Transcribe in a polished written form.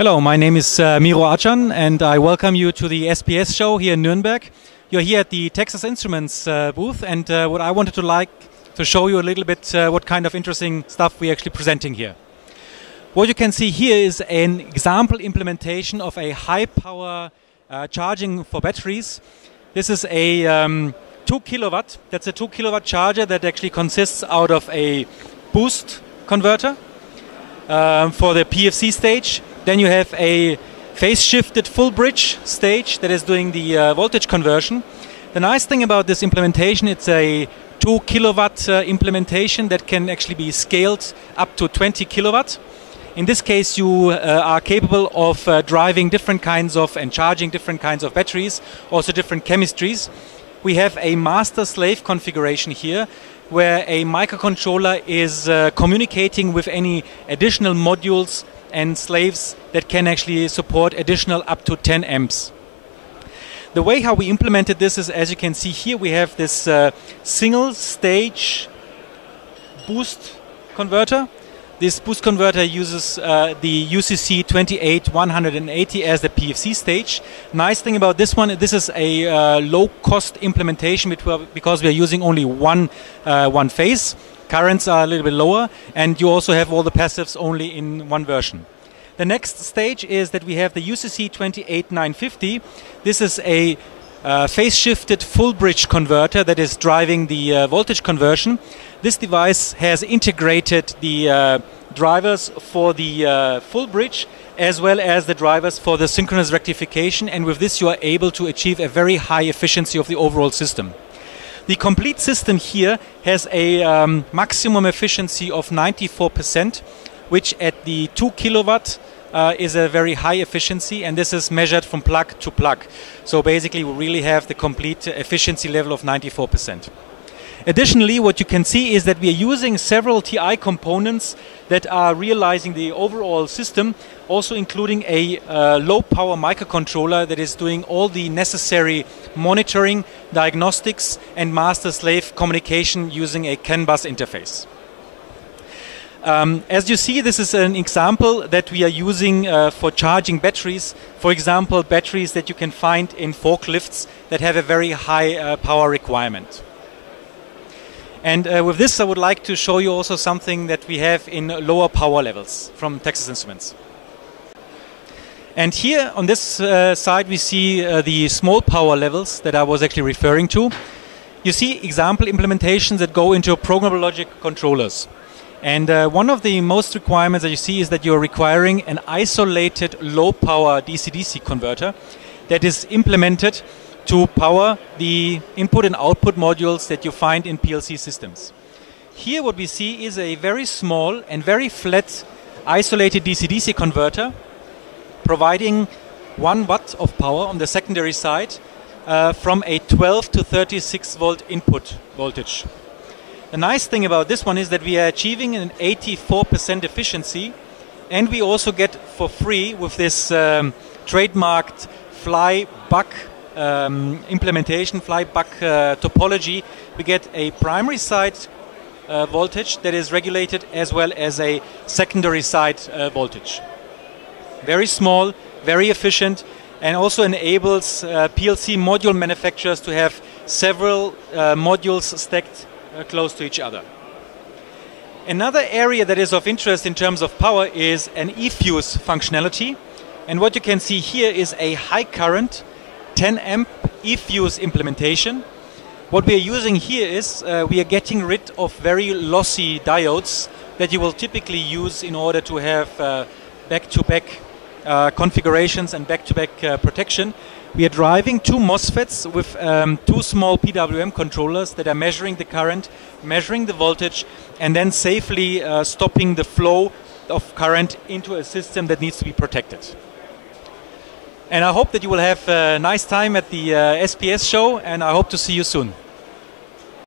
Hello, my name is Miro Achan and I welcome you to the SPS show here in Nuremberg. You're here at the Texas Instruments booth, and what I wanted to show you a little bit what kind of interesting stuff we're actually presenting here. What you can see here is an example implementation of a high power charging for batteries. This is a 2 kilowatt, that's a 2 kilowatt charger that actually consists out of a boost converter for the PFC stage. Then you have a phase-shifted full bridge stage that is doing the voltage conversion. The nice thing about this implementation, it's a 2 kilowatt implementation that can actually be scaled up to 20 kilowatt. In this case, you are capable of driving different kinds of and charging different kinds of batteries, also different chemistries. We have a master-slave configuration here, where a microcontroller is communicating with any additional modules and slaves that can actually support additional up to 10 amps. The way how we implemented this is, as you can see here, we have this single stage boost converter. This boost converter uses the UCC 28180 as the PFC stage. Nice thing about this one, this is a low cost implementation because we are using only one phase. Currents are a little bit lower, and you also have all the passives only in one version. The next stage is that we have the UCC 28950. This is a phase-shifted full bridge converter that is driving the voltage conversion. This device has integrated the drivers for the full bridge as well as the drivers for the synchronous rectification, and with this you are able to achieve a very high efficiency of the overall system. The complete system here has a maximum efficiency of 94%, which at the 2 kilowatt is a very high efficiency, and this is measured from plug to plug. So basically we really have the complete efficiency level of 94%. Additionally, what you can see is that we are using several TI components that are realizing the overall system, also including a low power microcontroller that is doing all the necessary monitoring, diagnostics and master-slave communication using a CAN bus interface. As you see, this is an example that we are using for charging batteries. For example, batteries that you can find in forklifts that have a very high power requirement. And with this I would like to show you also something that we have in lower power levels from Texas Instruments. And here on this side we see the small power levels that I was actually referring to. You see example implementations that go into programmable logic controllers. And one of the most requirements that you see is that you're requiring an isolated low power DC-DC converter that is implemented to power the input and output modules that you find in PLC systems. Here what we see is a very small and very flat isolated DC-DC converter providing 1 watt of power on the secondary side from a 12 to 36 volt input voltage. The nice thing about this one is that we are achieving an 84% efficiency, and we also get for free with this trademarked fly-buck implementation, fly-buck topology, we get a primary side voltage that is regulated as well as a secondary side voltage. Very small, very efficient, and also enables PLC module manufacturers to have several modules stacked close to each other. Another area that is of interest in terms of power is an eFuse functionality, and what you can see here is a high current 10 amp eFuse implementation. What we are using here is we are getting rid of very lossy diodes that you will typically use in order to have back-to-back configurations and back-to-back protection. We are driving 2 MOSFETs with 2 small PWM controllers that are measuring the current, measuring the voltage, and then safely stopping the flow of current into a system that needs to be protected. And I hope that you will have a nice time at the SPS show, and I hope to see you soon.